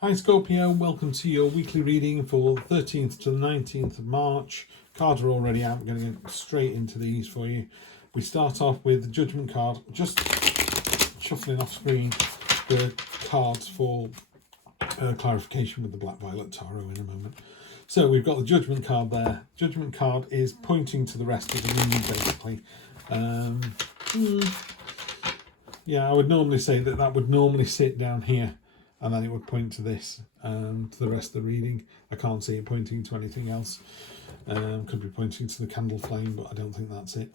Hi Scorpio, welcome to your weekly reading for 13th to the 19th of March. Cards are already out, I'm going to get straight into these for you. We start off with the Judgment card, just shuffling off screen the cards for clarification with the Black Violet Tarot in a moment. So we've got the Judgment card there. Judgment card is pointing to the rest of the reading basically. Yeah, I would normally say that would normally sit down here, and then it would point to this, to the rest of the reading. I can't see it pointing to anything else. Could be pointing to the candle flame, but I don't think that's it.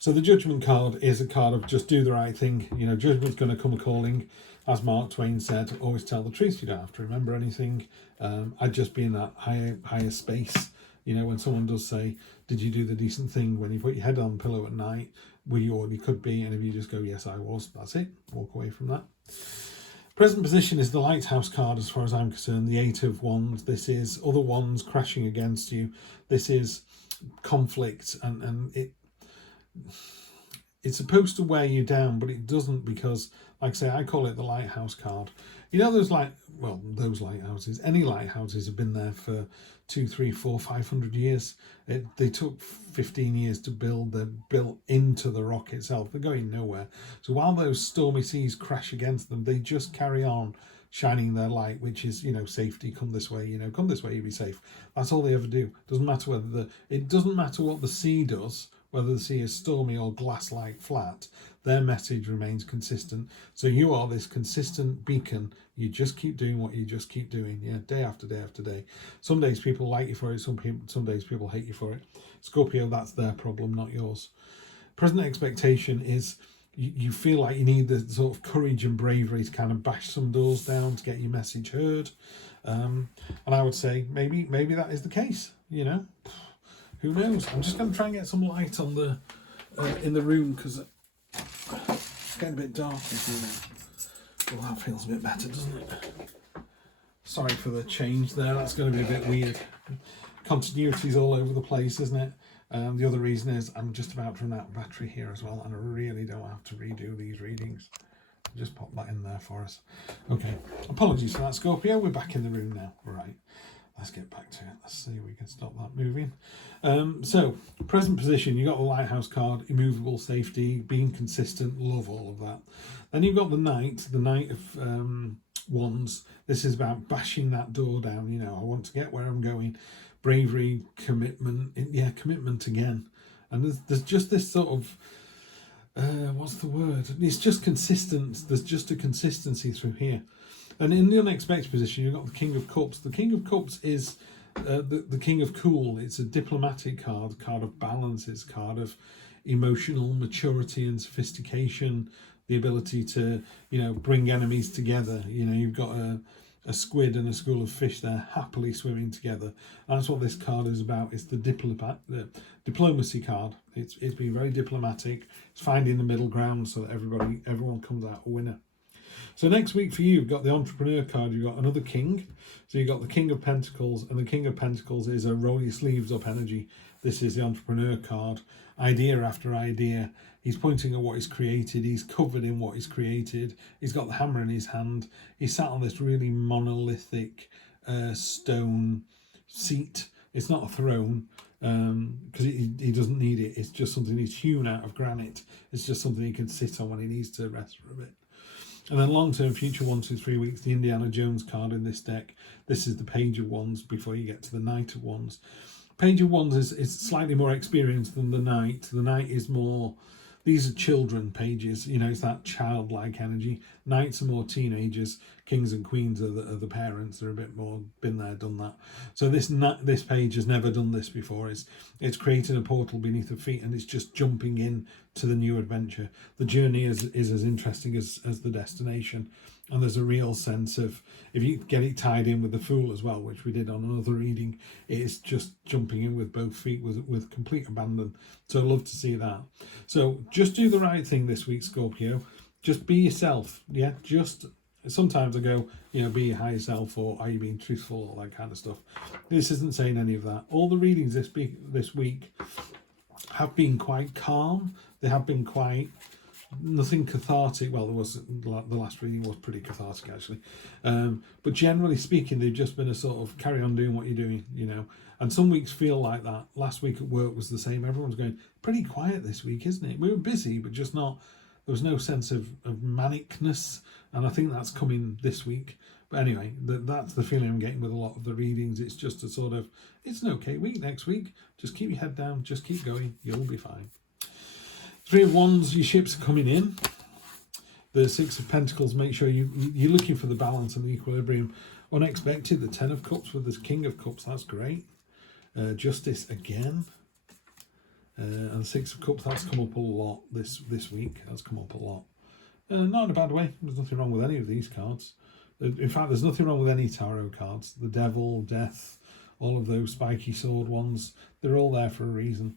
So the Judgment card is a card of just do the right thing. You know, judgment's going to come a-calling. As Mark Twain said, always tell the truth. You don't have to remember anything. I'd just be in that higher space. You know, when someone does say, did you do the decent thing when you put your head on the pillow at night? Were you, or you could be, and if you just go, yes, I was, that's it. Walk away from that. Present position is the Lighthouse card as far as I'm concerned, the Eight of Wands. This is other wands crashing against you. This is conflict, and it's supposed to wear you down, but it doesn't, because, like I say, I call it the Lighthouse card. You know, those lighthouses, any lighthouses have been there for 200, 300, 400, 500 years. They took 15 years to build. They're built into the rock itself. They're going nowhere. So while those stormy seas crash against them, they just carry on shining their light, which is, you know, safety. Come this way, you know, come this way, you'll be safe. That's all they ever do. Doesn't matter whether it doesn't matter what the sea does, whether the sea is stormy or glass-like flat. Their message remains consistent. So you are this consistent beacon. You just keep doing what you just keep doing, yeah, day after day after day. Some days people like you for it, some days people hate you for it. Scorpio, that's their problem, not yours. Present expectation is you feel like you need the sort of courage and bravery to kind of bash some doors down to get your message heard. And I would say maybe that is the case, you know. Who knows? I'm just going to try and get some light on the in the room, because it's getting a bit dark in here now. Well, that feels a bit better, doesn't it? Sorry for the change there. That's going to be a bit weird. Continuity's all over the place, isn't it? The other reason is I'm just about to run out of battery here as well, and I really don't have to redo these readings. Just pop that in there for us. Okay, apologies for that, Scorpio. We're back in the room now. All right. Let's get back to it. Let's see if we can stop that moving. So, present position, you've got the Lighthouse card, immovable, safety, being consistent, love all of that. Then you've got the Knight of Wands. This is about bashing that door down. You know, I want to get where I'm going. Bravery, commitment. Yeah, commitment again. And there's just this sort of, what's the word? It's just consistent. There's just a consistency through here. And in the unexpected position, you've got the King of Cups. The King of Cups is the King of Cool. It's a diplomatic card of balance. It's a card of emotional maturity and sophistication, the ability to, you know, bring enemies together. You know, you've got a squid and a school of fish there happily swimming together. And that's what this card is about. It's the diplomacy card. It's being very diplomatic. It's finding the middle ground so that everyone comes out a winner. So next week for you, you've got the Entrepreneur card. You've got another King. So you've got the King of Pentacles, and the King of Pentacles is a roll your sleeves up energy. This is the Entrepreneur card. Idea after idea. He's pointing at what he's created. He's covered in what he's created. He's got the hammer in his hand. He's sat on this really monolithic stone seat. It's not a throne, because he doesn't need it. It's just something he's hewn out of granite. It's just something he can sit on when he needs to rest for a bit. And then long-term future 1 to 3 weeks, the Indiana Jones card in this deck. This is the Page of Wands before you get to the Knight of Wands. Page of Wands is slightly more experienced than the Knight. The Knight is more, these are children pages, you know, it's that childlike energy. Knights are more teenagers. Kings and queens are the parents. They're a bit more been there, done that. So this page has never done this before. It's creating a portal beneath her feet, and it's just jumping in to the new adventure. The journey is as interesting as the destination. And there's a real sense of, if you get it tied in with the Fool as well, which we did on another reading, it's just jumping in with both feet with complete abandon. So I love to see that. So just do the right thing this week, Scorpio. Just be yourself. Yeah, just sometimes I go, you know, be your higher self, or are you being truthful, all that kind of stuff. This isn't saying any of that. All the readings this week have been quite calm. They have been quite nothing cathartic. Well, there was, the last reading was pretty cathartic actually, but generally speaking, they've just been a sort of carry on doing what you're doing, you know. And some weeks feel like that. Last week at work was the same. Everyone's going pretty quiet this week, isn't it? We were busy, but just not. There was no sense of manicness, and I think that's coming this week. But anyway, that's the feeling I'm getting with a lot of the readings. It's just a sort of, it's an okay week next week. Just keep your head down. Just keep going. You'll be fine. Three of Wands, your ships are coming in. The Six of Pentacles, make sure you're looking for the balance and the equilibrium. Unexpected, the Ten of Cups with the King of Cups, that's great. Justice again. And Six of Cups, that's come up a lot this week. That's come up a lot. Not in a bad way. There's nothing wrong with any of these cards. In fact, there's nothing wrong with any tarot cards. The Devil, Death, all of those spiky sword ones, they're all there for a reason.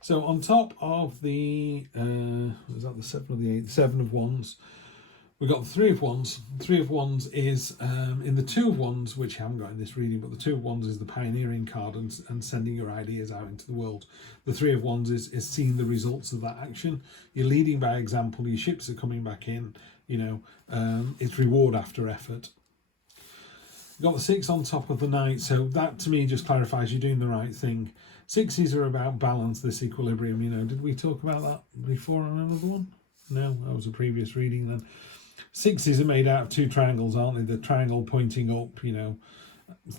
So on top of the, is that the 7 or the 8? The 7 of Wands. We've got the 3 of Wands. The 3 of Wands is, in the 2 of Wands, which you haven't got in this reading, but the 2 of Wands is the pioneering card and sending your ideas out into the world. The 3 of Wands is seeing the results of that action. You're leading by example. Your ships are coming back in. You know, it's reward after effort. You've got the 6 on top of the Knight, so that to me just clarifies you're doing the right thing. 6s are about balance, this equilibrium, you know. Did we talk about that before on another one? No, that was a previous reading then. 6s are made out of 2 triangles, aren't they? The triangle pointing up, you know,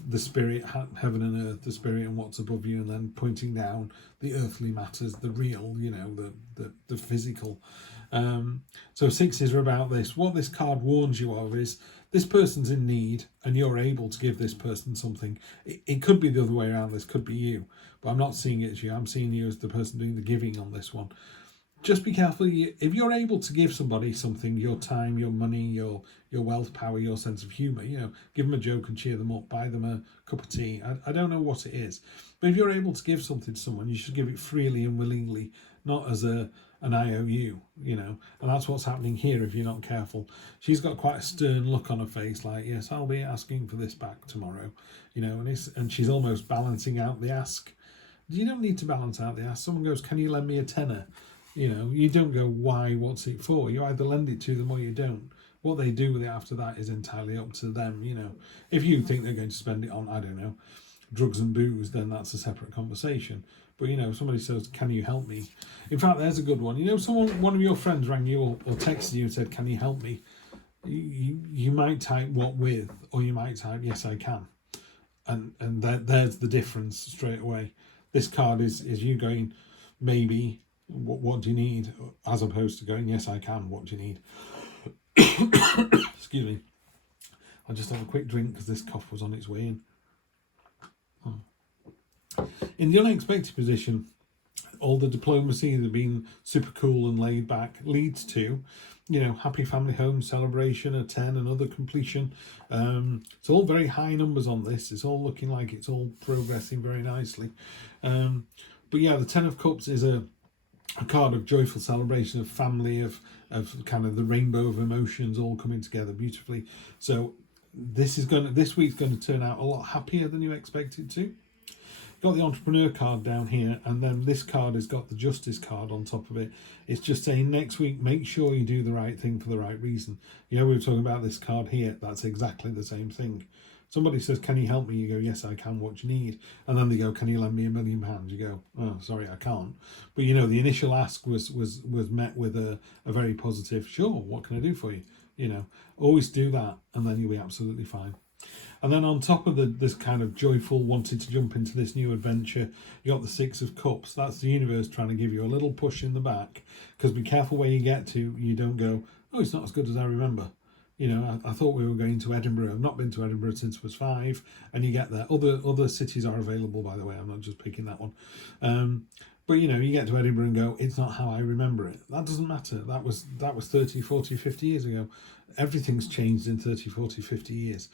the spirit, heaven and earth, the spirit and what's above you, and then pointing down, the earthly matters, the real, you know, the physical. So 6s are about this. What this card warns you of is this person's in need and you're able to give this person something. It could be the other way around. This could be you, but I'm not seeing it as you. I'm seeing you as the person doing the giving on this one. Just be careful. If you're able to give somebody something, your time, your money, your wealth, power, your sense of humour, you know, give them a joke and cheer them up, buy them a cup of tea. I don't know what it is, but if you're able to give something to someone, you should give it freely and willingly, not as an IOU, you know. And that's what's happening here if you're not careful. She's got quite a stern look on her face, like, yes, I'll be asking for this back tomorrow, you know, and she's almost balancing out the ask. You don't need to balance out the ask. Someone goes, can you lend me a tenner? You know, you don't go, why, what's it for? You either lend it to them or you don't. What they do with it after that is entirely up to them, you know. If you think they're going to spend it on, I don't know, drugs and booze, then that's a separate conversation. But, you know, somebody says, can you help me? In fact, there's a good one. You know, one of your friends rang you or texted you and said, can you help me? You might type what with, or you might type, yes, I can. And there's the difference straight away. This card is you going, maybe, what do you need? As opposed to going, yes, I can, what do you need? Excuse me. I'll just have a quick drink because this cough was on its way in. In the unexpected position, all the diplomacy that being super cool and laid back leads to, you know, happy family home celebration, a 10, another completion. It's all very high numbers on this. It's all looking like it's all progressing very nicely. But yeah, the 10 of Cups is a card of joyful celebration, of family, of kind of the rainbow of emotions all coming together beautifully. So this week's going to turn out a lot happier than you expected to. Got the entrepreneur card down here, and then this card has got the justice card on top of it. It's just saying next week, make sure you do the right thing for the right reason. You know, we were talking about this card here. That's exactly the same thing. Somebody says, can you help me? You go, yes, I can. What do you need? And then they go, can you lend me £1 million? You go, oh, sorry, I can't. But, you know, the initial ask was met with a very positive, sure, what can I do for you? You know, always do that, and then you'll be absolutely fine. And then on top of this kind of joyful wanting to jump into this new adventure, you got the 6 of Cups. That's the universe trying to give you a little push in the back, because be careful where you get to. You don't go, oh, it's not as good as I remember. You know, I thought we were going to Edinburgh. I've not been to Edinburgh since I was 5, and you get there. Other cities are available, by the way. I'm not just picking that one. But, you know, you get to Edinburgh and go, it's not how I remember it. That doesn't matter. That was 30, 40, 50 years ago. Everything's changed in 30, 40, 50 years.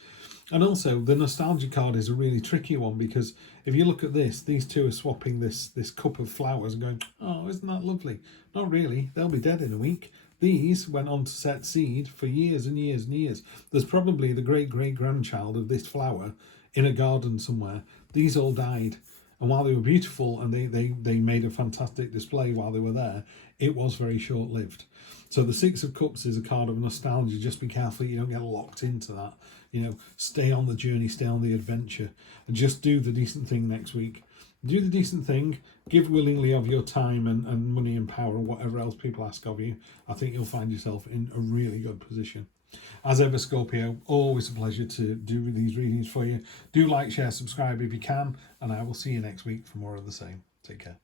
And also, the nostalgia card is a really tricky one, because if you look at this, these two are swapping this cup of flowers and going, oh, isn't that lovely? Not really. They'll be dead in a week. These went on to set seed for years and years and years. There's probably the great-great-grandchild of this flower in a garden somewhere. These all died. And And while they were beautiful and they made a fantastic display while they were there, it was very short-lived. So the Six of Cups is a card of nostalgia. Just be careful you don't get locked into that. You know, stay on the journey, stay on the adventure, and just do the decent thing next week. Do the decent thing, give willingly of your time and money and power and whatever else people ask of you. I think you'll find yourself in a really good position. As ever, Scorpio, always a pleasure to do these readings for you. Do like, share, subscribe if you can, and I will see you next week for more of the same. Take care.